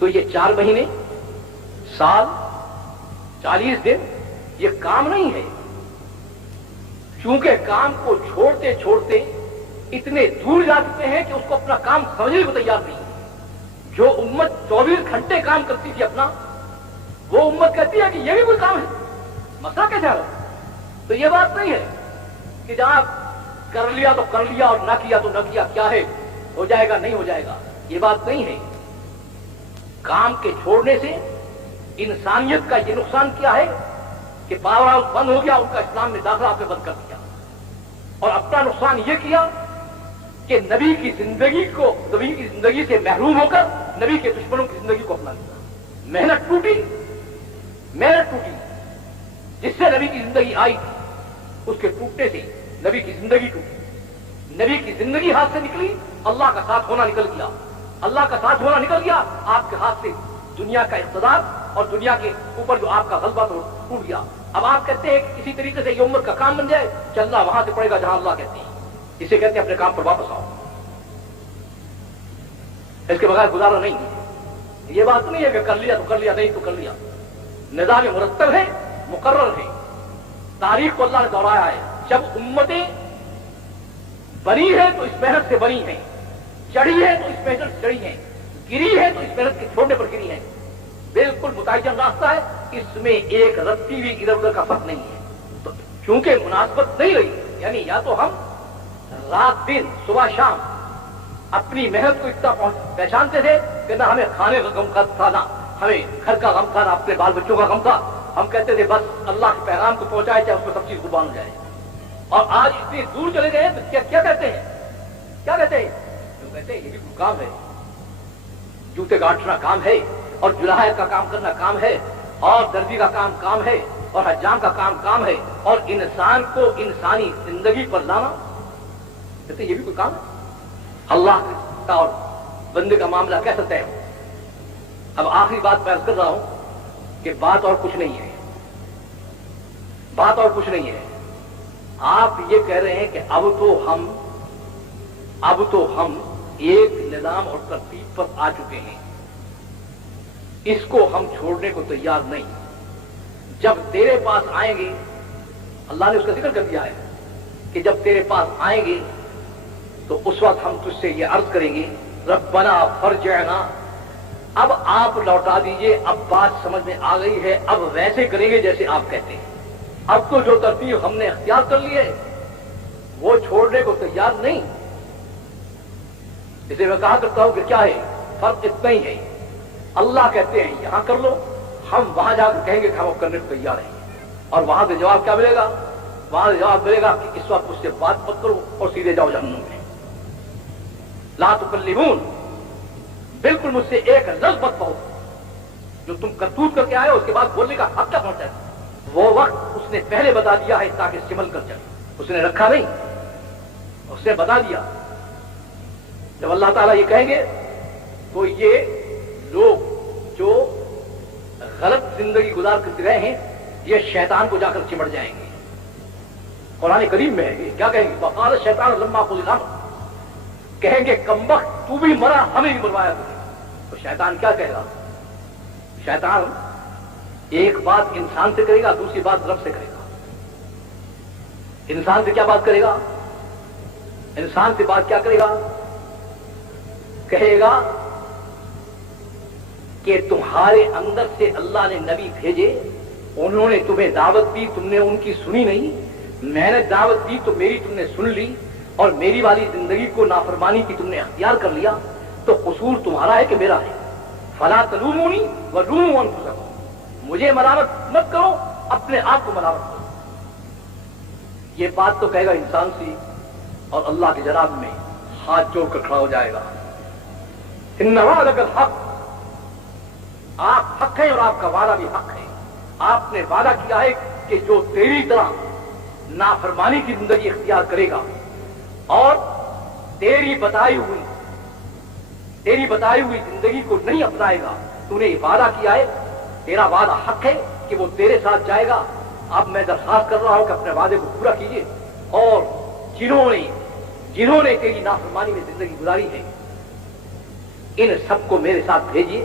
تو یہ 4 مہینے، سال، 40 دن یہ کام نہیں ہے. چونکہ کام کو چھوڑتے چھوڑتے اتنے دور جا چکے ہیں کہ اس کو اپنا کام سمجھنے کو تیار نہیں. جو امت 24 گھنٹے کام کرتی تھی اپنا، وہ امت کہتی ہے کہ یہ بھی کوئی کام ہے، مسئلہ کیسے آ رہا؟ تو یہ بات نہیں ہے کہ جہاں کر لیا تو کر لیا اور نہ کیا تو نہ کیا، کیا ہے ہو جائے گا نہیں ہو جائے گا، یہ بات نہیں ہے. کام کے چھوڑنے سے انسانیت کا یہ نقصان کیا ہے کہ پاور ہاؤس بند ہو گیا، ان کا اسلام نے داخلہ آپ نے بند کر دیا. اور اپنا نقصان یہ کیا کہ نبی کی زندگی سے محروم ہو کر نبی کے دشمنوں کی زندگی کو اپنا لیا. محنت ٹوٹی، جس سے نبی کی زندگی آئی تھی، اس کے ٹوٹنے سے نبی کی زندگی ٹوٹی. نبی کی زندگی ہاتھ سے نکلی، اللہ کا ساتھ ہونا نکل گیا. اللہ کا ساتھ ہونا نکل گیا، آپ کے ہاتھ سے دنیا کا اقتدار اور دنیا کے اوپر جو آپ کا غلبہ ٹوٹ گیا. اب آپ کہتے ہیں کہ کسی طریقے سے یہ امت کا کام بن جائے، چلنا وہاں سے پڑے گا جہاں اللہ کہتے ہیں. اسے کہتے ہیں اپنے کام پر واپس آؤ، اس کے بغیر گزارا نہیں. یہ بات نہیں ہے کہ کر لیا تو کر لیا، نہیں تو کر لیا. نظام مرتب ہے، مقرر ہے. تاریخ کو اللہ نے دہرایا ہے. جب امتیں بنی ہے تو اس محنت سے بنی ہیں، چڑھی ہے تو اس محنت سے چڑھی ہیں، گری ہے تو اس محنت کے چھوڑنے پر گری ہیں. بالکل متعین راستہ ہے، اس میں ایک رتی بھی ادھر ادھر کا فرق نہیں ہے. تو چونکہ مناسبت نہیں رہی، یعنی یا تو ہم رات دن صبح شام اپنی محنت کو اتنا پہچانتے تھے کہ نہ ہمیں کھانے کا غم تھا، نہ ہمیں گھر کا غم تھا، نہ اپنے بال بچوں کا غم تھا. ہم کہتے تھے بس اللہ کے پیغام کو پہنچائے چاہے اس میں سب چیز قربان ہو جائے. اور آج اتنی دور چلے گئے تو کیا کہتے ہیں؟ کیا کہتے ہیں؟ جو کہتے ہیں یہ بھی کوئی کام ہے، جوتے گاٹنا کام ہے، اور جلاحت کا کام کرنا کام ہے، اور درزی کا کام ہے، اور حجام کا کام ہے، اور انسان کو انسانی زندگی پر لانا کہتے ہیں یہ بھی کوئی کام ہے. اللہ کا اور بندے کا معاملہ کیسا طے ہو؟ اب آخری بات میں عرض کر رہا ہوں کہ بات اور کچھ نہیں ہے، بات اور کچھ نہیں ہے. آپ یہ کہہ رہے ہیں کہ اب تو ہم ایک نظام اور ترتیب پر آ چکے ہیں، اس کو ہم چھوڑنے کو تیار نہیں. جب تیرے پاس آئیں گے، اللہ نے اس کا ذکر کر دیا ہے کہ جب تیرے پاس آئیں گے تو اس وقت ہم تجھ سے یہ عرض کریں گے ربنا فرجعنا، اب آپ لوٹا دیجئے، اب بات سمجھ میں آ گئی ہے، اب ویسے کریں گے جیسے آپ کہتے ہیں. اب تو جو ترتیب ہم نے اختیار کر لی ہے وہ چھوڑنے کو تیار نہیں. اسے میں کہا کرتا ہوں کہ کیا ہے فرق؟ اتنا ہی ہے. اللہ کہتے ہیں یہاں کر لو، ہم وہاں جا کر کہیں گے کہ ہم اب کرنے کو تیار ہیں. اور وہاں سے جواب کیا ملے گا؟ وہاں سے جواب ملے گا کہ اس وقت مجھ سے بات مت کرو اور سیدھے جاؤ جہنم میں. لا تکلمون، بالکل مجھ سے ایک لفظ مت کہو. جو تم کرتوت کر کے آئے اس کے بعد بولنے کا حق کیا پہنچا ہے؟ وہ وقت اس نے پہلے بتا دیا ہے تاکہ سمل کر چلے. اس نے رکھا نہیں، اس نے بتا دیا. جب اللہ تعالیٰ یہ کہیں گے تو یہ لوگ جو غلط زندگی گزار کر گئے ہیں یہ شیطان کو جا کر چمٹ جائیں گے. قرآن کریم میں ہے کیا کہیں گے؟ وقال الشیطان لما قضی الامر، کہیں گے کمبخت تو بھی مرا، ہمیں بھی مروایا تجھے. تو شیطان کیا کہے گا؟ شیطان ایک بات انسان سے کرے گا، دوسری بات رب سے کرے گا. انسان سے کیا بات کرے گا؟ انسان سے بات کیا کرے گا؟ کہے گا کہ تمہارے اندر سے اللہ نے نبی بھیجے، انہوں نے تمہیں دعوت دی، تم نے ان کی سنی نہیں. میں نے دعوت دی تو میری تم نے سن لی، اور میری والی زندگی کو نافرمانی کی تم نے اختیار کر لیا. تو قصور تمہارا ہے کہ میرا ہے؟ فلا تلومونی ولوموا انفسکم، مجھے ملامت مت کرو، اپنے آپ کو ملامت کرو. یہ بات تو کہے گا انسان سے، اور اللہ کے جناب میں ہاتھ جوڑ کر کھڑا ہو جائے گا. ان وعدک الحق، آپ حق ہیں اور آپ کا وعدہ بھی حق ہے. آپ نے وعدہ کیا ہے کہ جو تیری طرح نافرمانی کی زندگی اختیار کرے گا اور تیری بتائی ہوئی زندگی کو نہیں اپنائے گا، تو نے وعدہ کیا ہے، تیرا وعدہ حق ہے کہ وہ تیرے ساتھ جائے گا. اب میں درخواست کر رہا ہوں کہ اپنے وعدے کو پورا کیجیے، اور جنہوں نے تیری نافرمانی میں زندگی گزاری ہے ان سب کو میرے ساتھ بھیجیے،